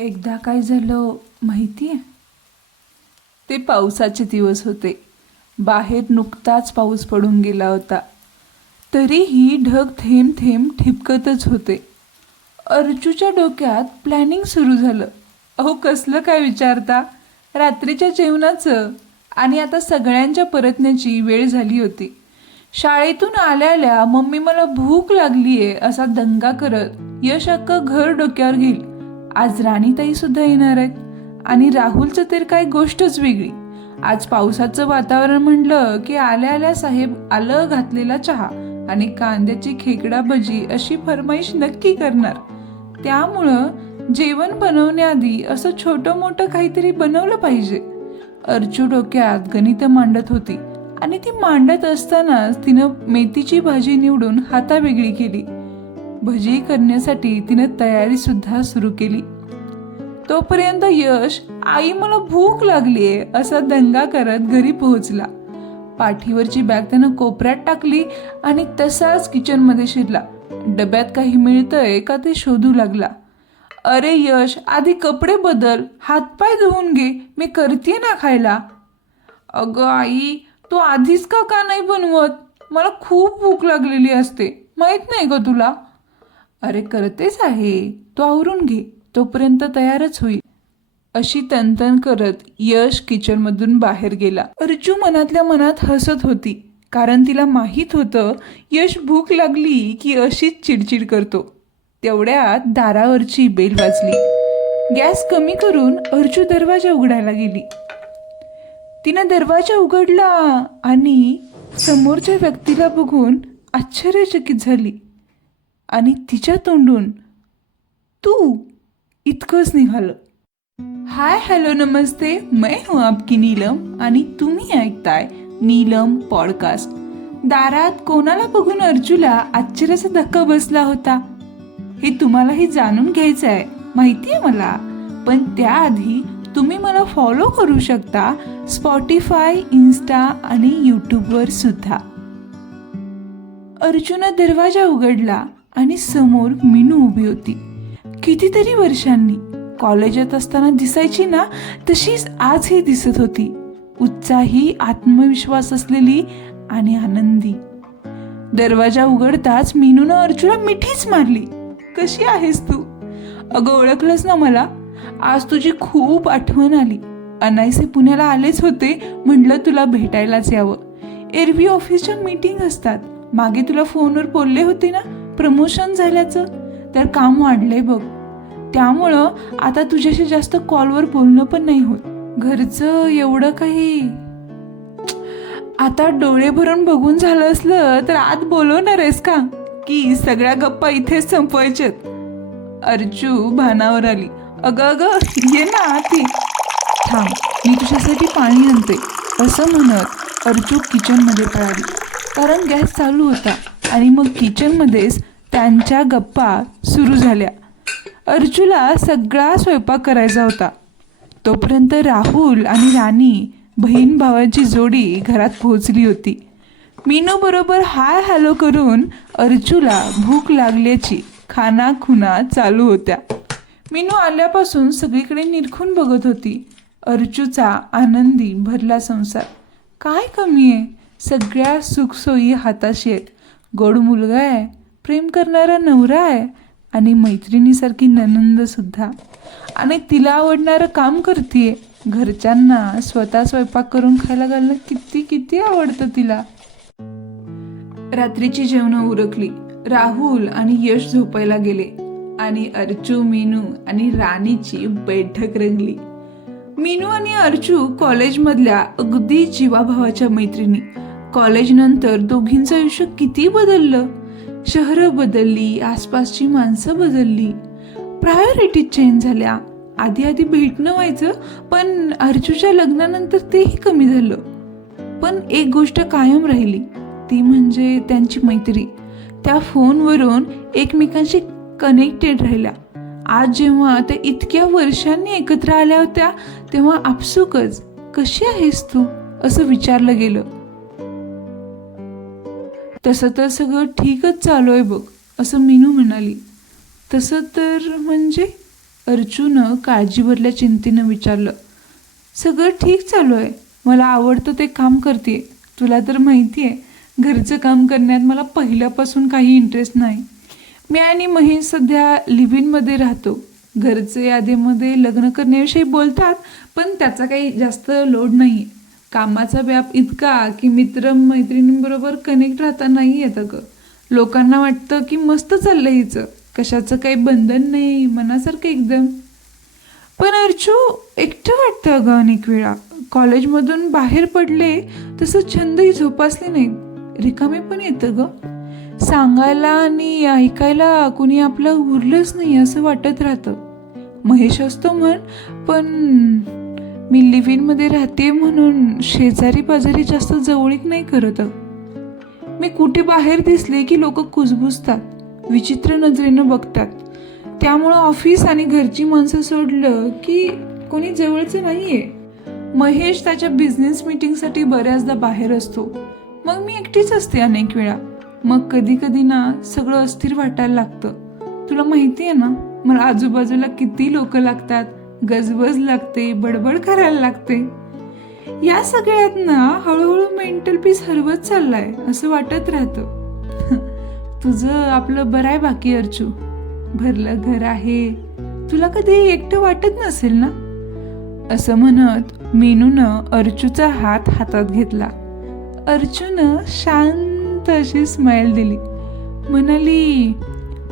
एकदा काय झालं माहिती आहे? ते पावसाचे दिवस होते. बाहेर नुकताच पाऊस पडून गेला होता. तरीही ढग थेंब थेंब ठिपकतच होते. अर्जूच्या डोक्यात प्लॅनिंग सुरू झालं. अहो कसलं काय विचारता, रात्रीच्या जेवणाचं. आणि आता सगळ्यांच्या परतण्याची वेळ झाली होती. शाळेतून आल्या आल्या मम्मी मला भूक लागलीये असा दंगा करत यश अख्खं घर डोक्यावर घेईल. आज राणीताई सुद्धा येणार आहेत. आणि राहुलचं तर काय गोष्टच वेगळी. आज पावसाचं वातावरण म्हणलं की आल्या आल्या साहेब आलं घातलेला चहा आणि कांद्याची खेकडा भजी अशी फरमाईश नक्की करणार. त्यामुळं जेवण बनवण्याआधी असं छोटं मोठं काहीतरी बनवलं पाहिजे. अर्जू डोक्यात गणितं मांडत होती आणि ती मांडत असतानाच तिनं मेथीची भाजी निवडून हातावेगळी केली. भजी करण्यासाठी तिनं तयारी सुद्धा सुरू केली. तोपर्यंत यश आई मला भूक लागलीये असा दंगा करत घरी पोहोचला. पाठीवरची बॅग त्यानं कोपऱ्यात टाकली आणि तसाच किचनमध्ये शिरला. डब्यात काही मिळतंय का ते शोधू लागला. अरे यश, आधी कपडे बदल, हातपाय धुवून घे, मी करते ना खायला. अगं आई, तू आधीच का नाही बनवत? मला खूप भूक लागलेली असते, माहित नाही का तुला? अरे करतेच आहे, तू आवरून घे, तोपर्यंत तयारच होईल. अशी तनतन करत यश किचनमधून बाहेर गेला. अर्जू मनातल्या मनात हसत होती, कारण तिला माहीत होतं यश भूक लागली की अशीच चिडचिड करतो. तेवढ्यात दारावरची बेल वाजली. गॅस कमी करून अर्जू दरवाजा उघडायला गेली. तिनं दरवाजा उघडला आणि समोरच्या व्यक्तीला बघून आश्चर्यचकित झाली. आणि तिच्या तोंडून तू इतकंच निघालं. हाय हॅलो नमस्ते, मैं हूँ आपकी नीलम आणि तुम्ही ऐकताय नीलम पॉडकास्ट. दारात कोणाला बघून अर्जूला आश्चर्याचा धक्का बसला होता हे तुम्हालाही जाणून घ्यायचं आहे, माहिती आहे मला. पण त्याआधी तुम्ही मला फॉलो करू शकता स्पॉटिफाय, इन्स्टा आणि यूट्यूबवर सुद्धा. अर्जुनं दरवाजा उघडला आणि समोर मीनू उभी होती. कितीतरी वर्षांनी कॉलेजात असताना दिसायची ना, तशीच आजही दिसत होती. उत्साही, आत्मविश्वास असलेली आणि आनंदी. दरवाजा उघडताच मीनूनं अर्जुला मिठीच मारली. कशी आहेस तू? अगं ओळखलंस ना मला? आज तुझी खूप आठवण आली. अनायसे पुण्याला आलेच होते, म्हटलं तुला भेटायलाच यावं. एरवी ऑफिसच्या मीटिंग असतात. मागे तुला फोनवर बोलले होते ना प्रमोशन झाल्याचं, तर काम वाढलंय बघ. त्यामुळं आता तुझ्याशी जास्त कॉलवर बोलणं पण नाही होत. घरचं एवढं काही आता डोळे भरून बघून झालं असलं तर आत बोलवणार आहेस का, की सगळ्या गप्पा इथेच संपवायच्यात? अर्जू भानावर आली. अगं अगं ये ना आती. थांब, मी तुझ्यासाठी पाणी आणते, असं म्हणत अर्जू किचनमध्ये पळाली. कारण गॅस चालू होता आणि मग किचनमध्येच त्यांच्या गप्पा सुरू झाल्या. अर्जूला सगळा स्वयंपाक करायचा होता. तोपर्यंत राहुल आणि राणी, बहीण भावाची जोडी घरात पोहोचली होती. मीनू बरोबर हाय हॅलो करून अर्जूला भूक लागल्याची खाणाखुणा चालू होत्या. मीनू आल्यापासून सगळीकडे निरखून बघत होती. अर्जूचा आनंदी भरला संसार. काय कमी आहे? सगळ्या सुखसोयी हाताशी आहेत. गोड मुलगा आहे, प्रेम करणारा नवरा आहे आणि मैत्रिणीसारखी ननंद सुद्धा. आणि तिला आवडणारं काम करतीये. घरच्यांना स्वतः स्वयंपाक करून खायला घालणं किती किती आवडतं तिला. रात्रीची जेवणं उरकली. राहुल आणि यश झोपायला गेले आणि अर्जू, मीनू आणि राणीची बैठक रंगली. मीनू आणि अर्जू कॉलेजमधल्या अगदी जीवाभावाच्या मैत्रिणी. कॉलेजनंतर दोघींचं आयुष्य किती बदललं. शहरं बदलली, आसपासची माणसं बदलली, प्रायोरिटी चेंज झाल्या. आधी भेटणं व्हायचं, पण अर्जूच्या लग्नानंतर तेही कमी झालं. पण एक गोष्ट कायम राहिली, ती म्हणजे त्यांची मैत्री. त्या फोनवरून एकमेकांशी कनेक्टेड राहिल्या. आज जेव्हा त्या इतक्या वर्षांनी एकत्र आल्या होत्या तेव्हा आपसुकच कशी आहेस तू असं विचारलं गेलं. तसं तर सगळं ठीकच चालू आहे बघ, असं मीनू म्हणाली. तसं तर म्हणजे? अर्जुनं काळजी चिंतेनं विचारलं. सगळं ठीक चालू आहे. मला आवडतं ते काम करते. तुला तर माहिती आहे, घरचं काम करण्यात मला पहिल्यापासून काही इंटरेस्ट नाही. मी आणि महेश सध्या लिव्ह इनमध्ये राहतो. घरचे यादीमध्ये लग्न करण्याविषयी बोलतात, पण त्याचा काही जास्त लोड नाही. कामाचा व्याप इतका की मित्रमैत्रिणींबरोबर कनेक्ट राहता नाही येतं ग. लोकांना वाटतं की मस्त चाललंय हिचं, कशाचं काही बंधन नाही, मनासारखं एकदम. पण अर्चू एकटं वाटतं अगं अनेक वेळा. कॉलेजमधून बाहेर पडले तसं छंदही जोपासले नाहीत. रिकामे पण येतं ग. सांगायला आणि ऐकायला कुणी आपलं उरलंच नाही असं वाटत राहतं. महेश असतो म्हण, पण मी लिव्ह इनमध्ये राहते म्हणून शेजारी पाजारी जास्त जवळीक नाही करत. मी कुठे बाहेर दिसले की लोक कुजबुजतात, विचित्र नजरेनं बघतात. त्यामुळं ऑफिस आणि घरची माणसं सोडलं की कोणी जवळचं नाहीये. महेश त्याच्या बिझनेस मीटिंगसाठी बऱ्याचदा बाहेर असतो. मग मी एकटीच असते अनेक वेळा. मग कधी कधी ना सगळं अस्थिर वाटायला लागतं. तुला माहिती आहे ना, मला आजूबाजूला किती लोक लागतात, गजबज लागते, बडबड करायला लागते. या सगळ्यात ना हळूहळू मेंटल पीस हरवत चाललाय असं वाटत राहतं. तुझं आपलं बरं आहे बाकी अर्चू. भरलं घर आहे, तुला कधी एकटं वाटत नसेल ना. असं म्हणत मीनूनं अर्चूचा हात हातात घेतला. अर्चूनं शांत अशी स्माइल दिली. म्हणाली,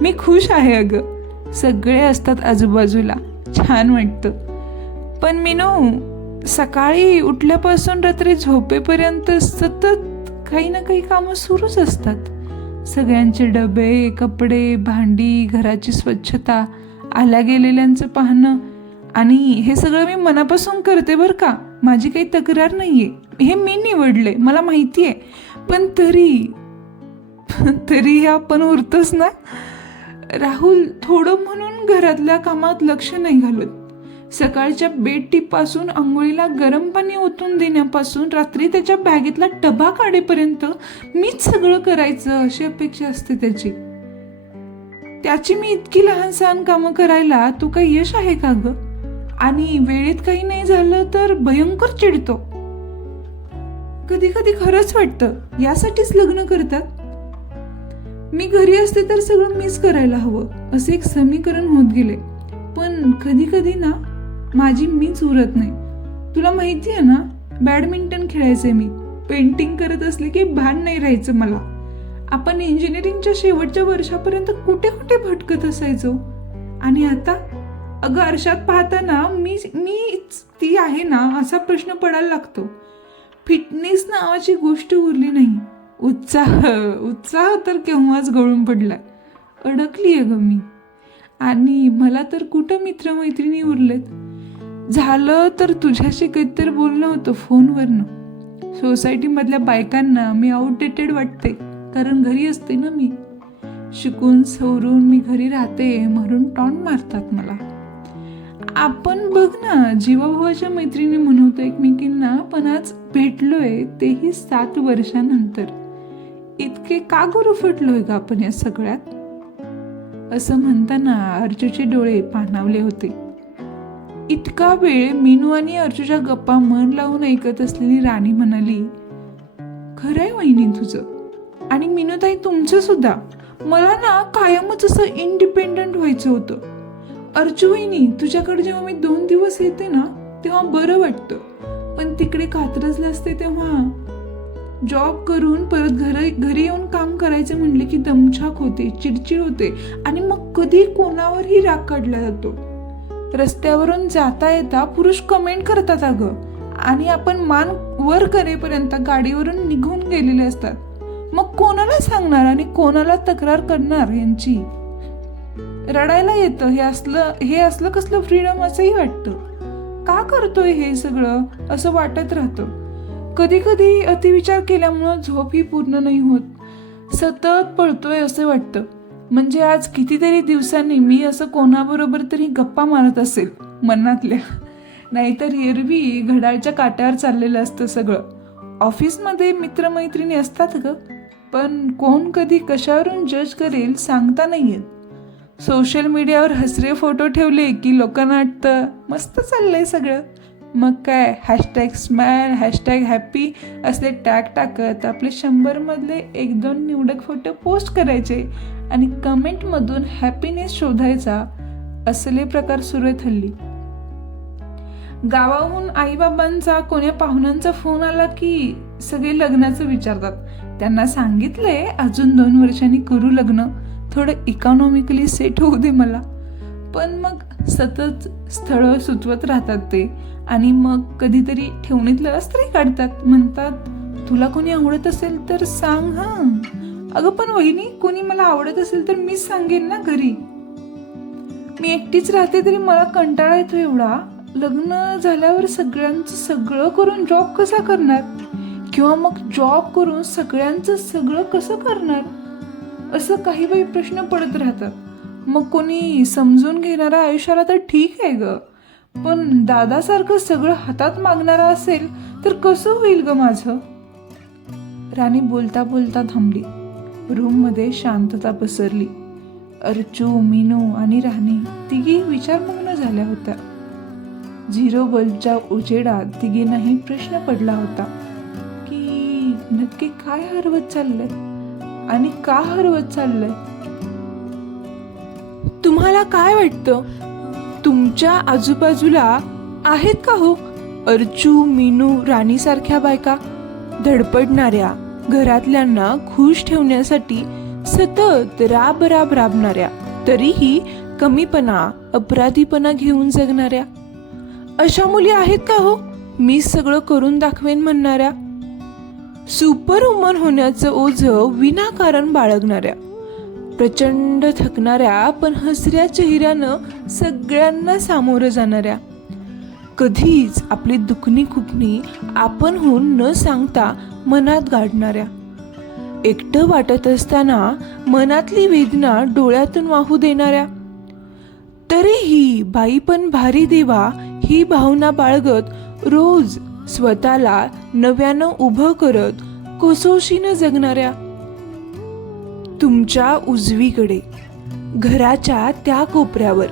मी खुश आहे अगं. सगळे असतात आजूबाजूला, छान वाटतं. पण मीनू, सकाळी उठल्यापासून रात्री झोपेपर्यंत सतत काही ना काही कामं सुरूच असतात. सगळ्यांचे डबे, कपडे, भांडी, घराची स्वच्छता, आल्या गेलेल्यांचं पाहणं. आणि हे सगळं मी मनापासून करते बरं का. माझी काही तक्रार नाहीये. हे मी निवडले, मला माहिती आहे. पण तरी आपण उरतोच ना. राहुल थोडं म्हणून घरातल्या कामात लक्ष नाही घालत. सकाळच्या बेड टीपासून आंघोळीला गरम पाणी ओतून देण्यापासून रात्री त्याच्या बॅगेतला डबा काढेपर्यंत मीच सगळं करायचं अशी अपेक्षा असते त्याची मी इतकी लहान सहान कामं करायला तो काही यश आहे का ग. आणि वेळेत काही नाही झालं तर भयंकर चिडतो. कधी कधी खरंच वाटतं यासाठीच लग्न करतात. मी घरी असते तर सगळं मीच करायला हवं असे एक समीकरण होत गेले. पण कधी कधी ना माझी मीच उरत नाही. तुला माहिती आहे ना, बॅडमिंटन खेळायचे मी. पेंटिंग करत असले की भान नाही राहायचं मला. आपण इंजिनिअरिंगच्या शेवटच्या वर्षापर्यंत कुठे कुठे भटकत असायचो. आणि आता अगं आरशात पाहताना मी ती आहे ना असा प्रश्न पडायला लागतो. फिटनेस नावाची गोष्ट उरली नाही. उत्साह तर केव्हाच गळून पडलाय. अडकली आहे ग मी. आणि मला तर कुठं मित्रमैत्रिणी उरलेत. झालं तर तुझ्याशी कधीतरी बोलणं होतं फोनवरनं. सोसायटीमधल्या बायकांना मी आउटडेटेड वाटते, कारण घरी असते ना मी. शिकून सवरून मी घरी राहते म्हणून टॉन्ट मारतात मला. आपण बघ ना, जीवाभावाच्या मैत्रिणी म्हणवतो एकमेकींना, पण आज भेटलोय तेही 7 वर्षानंतर. इतके का गुरफटलोय का आपण या सगळ्यात. असं म्हणताना अर्चूचे डोळे पाणावले होते. इतका वेळ मीनू आणि अर्चूच्या गप्पा मन लावून ऐकत असलेली राणी म्हणाली, खरंय वहिनी तुझं, आणि मीनूताई तुमचं सुद्धा. मला ना कायमच असं इंडिपेंडंट व्हायचं होतं. अर्चू वहिनी, तुझ्याकडे जेव्हा मी 2 दिवस येते ना तेव्हा बरं वाटतं. पण तिकडे कात्रजला असते तेव्हा जॉब करून परत घरी येऊन काम करायचं म्हणले की दमछाक होते, चिडचिड होते. आणि मग कधी कोणावरही राग काढला जातो. रस्त्यावरून जाता येता पुरुष कमेंट करतात अगं, आणि आपण मान वर करेपर्यंत गाडीवरून निघून गेलेले असतात. मग कोणाला सांगणार आणि कोणाला तक्रार करणार यांची. रडायला येतं. हे असलं कसलं फ्रीडम असंही वाटतं. का करतोय हे सगळं असं वाटत राहतं. कधी कधी अतिविचार केल्यामुळं झोपही पूर्ण नाही होत. सतत पळतोय असं वाटतं. म्हणजे आज कितीतरी दिवसांनी मी असं कोणाबरोबर तरी गप्पा मारत असेल मनातल्या. नाहीतर एरवी घड्याळच्या काट्यावर चाललेलं असतं सगळं. ऑफिसमध्ये मित्रमैत्रिणी असतात ग, पण कोण कधी कशावरून जज करेल सांगता नाही येत. सोशल मीडियावर हसरे फोटो ठेवले की लोकांना वाटतं मस्त चाललंय सगळं. मग काय हॅशटॅग स्माईल, हॅशटॅग हॅपी असले टॅग टाकत आपले 100 मधले 1-2 निवडक फोटो पोस्ट करायचे आणि कमेंटमधून हॅपीनेस शोधायचा. असले प्रकार सुरू आहेत हल्ली. गावाहून आईबाबांचा कोण्या पाहुण्यांचा फोन आला की सगळे लग्नाचं विचारतात. त्यांना सांगितलंय अजून 2 वर्षांनी करू लग्न, थोडं इकॉनॉमिकली सेट होऊ दे मला. पण मग सतत स्थळं सुचवत राहतात ते आणि मग कधीतरी ठेवणीतलं अस्त्री काढतात. म्हणतात तुला कोणी आवडत असेल तर सांग. हां अगं पण वहिनी, कोणी मला आवडत असेल तर मीच सांगेन ना घरी. मी एकटीच राहते तरी मला कंटाळा येतो एवढा. लग्न झाल्यावर सगळ्यांचं सगळं करून जॉब कसा करणार, किंवा मग जॉब करून सगळ्यांचं सगळं कसं करणार, असं काही बाई प्रश्न पडत राहतात. मग कोणी समजून घेणारा आयुष्याला तर ठीक आहे ग, पण दादासारखं सगळं हातात मागणारा असेल तर कसं होईल ग माझं. राणी बोलता बोलता थांबली. रूममध्ये शांतता पसरली. अर्चू, मीनू आणि राणी तिघी विचारमग्न झाल्या होत्या. 0 बल्बच्या उजेडात तिघींनाही प्रश्न पडला होता की नक्की काय हरवत चाललंय आणि का हरवत चाललंय. तुम्हाला काय वाटतं, तुमच्या आजूबाजूला आहेत का हो अर्चू, मीनू, राणी सारख्या बायका, धडपडणाऱ्या, घरातल्यांना खुश ठेवण्यासाठी सतत राब राबणाऱ्या, तरीही कमीपणा, अपराधीपणा घेऊन जगणाऱ्या. अशा मुली आहेत का हो मी सगळं करून दाखवेन म्हणणाऱ्या, सुपर वुमन होण्याचं ओझं विनाकारण बाळगणाऱ्या, प्रचंड थकणाऱ्या पण हसऱ्या चेहऱ्यानं सगळ्यांना सामोरं जाणाऱ्या, कधीच आपली दुखणी खुपणी आपणहून न सांगता मनात गाडणाऱ्या, एकटं वाटत असताना मनातली वेदना डोळ्यातून वाहू देणाऱ्या, तरीही बाई पण भारी देवा ही भावना बाळगत रोज स्वतःला नव्यानं उभं करत कोसोशीनं जगणाऱ्या. तुमच्या उजवीकडे, घराच्या त्या कोपऱ्यावर,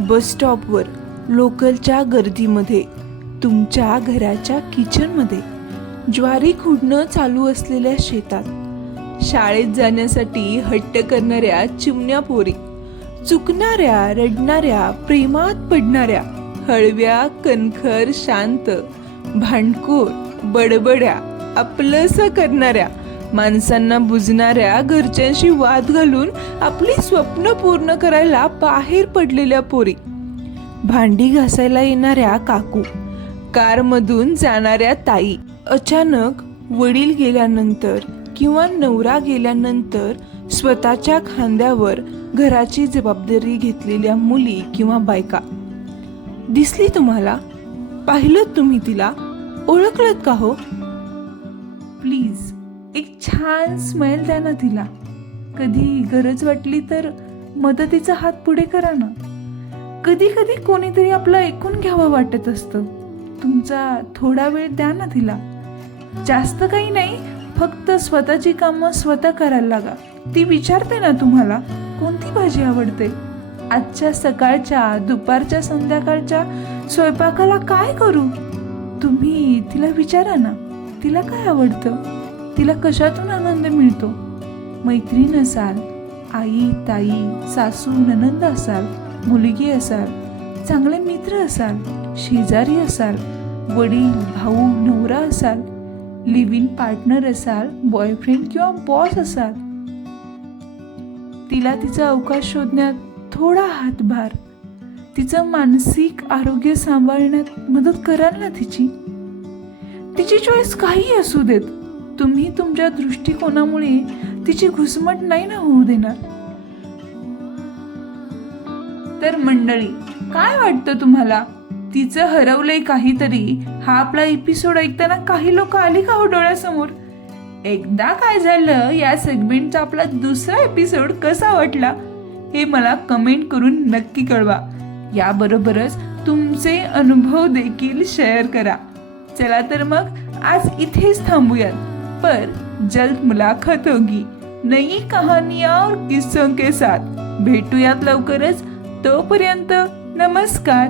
बस स्टॉपवर, लोकलच्या गर्दीमध्ये, तुमच्या घराच्या किचनमध्ये, ज्वारी खुडणं चालू असलेल्या शेतात, शाळेत जाण्यासाठी हट्ट करणाऱ्या चिमण्या पोरी, चुकणाऱ्या, रडणाऱ्या, प्रेमात पडणाऱ्या, हळव्या, कणखर, शांत, भांडखोर, बडबड्या, आपलंसं करणाऱ्या, माणसांना बुजणाऱ्या, घरच्यांशी वाद घालून आपली स्वप्न पूर्ण करायला बाहेर पडलेल्या पोरी, भांडी घासायला येणाऱ्या काकू, कारमधून जाणाऱ्या ताई, अचानक वडील गेल्यानंतर किंवा नवरा गेल्यानंतर स्वतःच्या खांद्यावर घराची जबाबदारी घेतलेल्या मुली किंवा बायका. दिसली तुम्हाला? पाहिलं तुम्ही तिला? ओळखलत का हो? प्लीज एक छान स्माईल द्या ना तिला. कधी गरज वाटली तर मदतीचा हात पुढे करा ना. कधी कधी कोणीतरी आपलं ऐकून घ्यावं वाटत असतं. तुमचा थोडा वेळ द्या ना तिला. जास्त काही नाही, फक्त स्वतःची कामं स्वतः करायला लागा. ती विचारते ना तुम्हाला कोणती भाजी आवडते, आजच्या सकाळच्या, दुपारच्या, संध्याकाळच्या स्वयंपाकाला काय करू. तुम्ही तिला विचारा ना तिला काय आवडतं, तिला कशातून आनंद मिळतो. मैत्रीण असाल, आई, ताई, सासू, ननंद असाल, मुलगी असाल, चांगले मित्र असाल, शेजारी असाल, वडील, भाऊ, नवरा असाल, लिव्ह इन पार्टनर असाल, बॉयफ्रेंड किंवा बॉस असाल, तिला तिचा अवकाश शोधण्यात थोडा हातभार, तिचं मानसिक आरोग्य सांभाळण्यात मदत कराल ना तिची. तिची चॉईस काही असू देत, तुम्ही तुमच्या दृष्टिकोनामुळे तिची घुसमट नाही ना होऊ देणार. तर मंडळी, काय वाटतं तुम्हाला? तिचं हरवलंय काहीतरी हा आपला एपिसोड ऐकताना काही लोक आली का हो डोळ्यासमोर? एकदा काय झालं या सेगमेंटचा आपला दुसरा एपिसोड कसा वाटला हे मला कमेंट करून नक्की कळवा. याबरोबरच तुमचे अनुभव देखील शेअर करा. चला तर मग आज इथेच थांबूयात. पर जल्द मुलाकात होगी नई कहानियां और किस्सों के साथ. भेटूयात लवकरच. तोपर्यंत नमस्कार.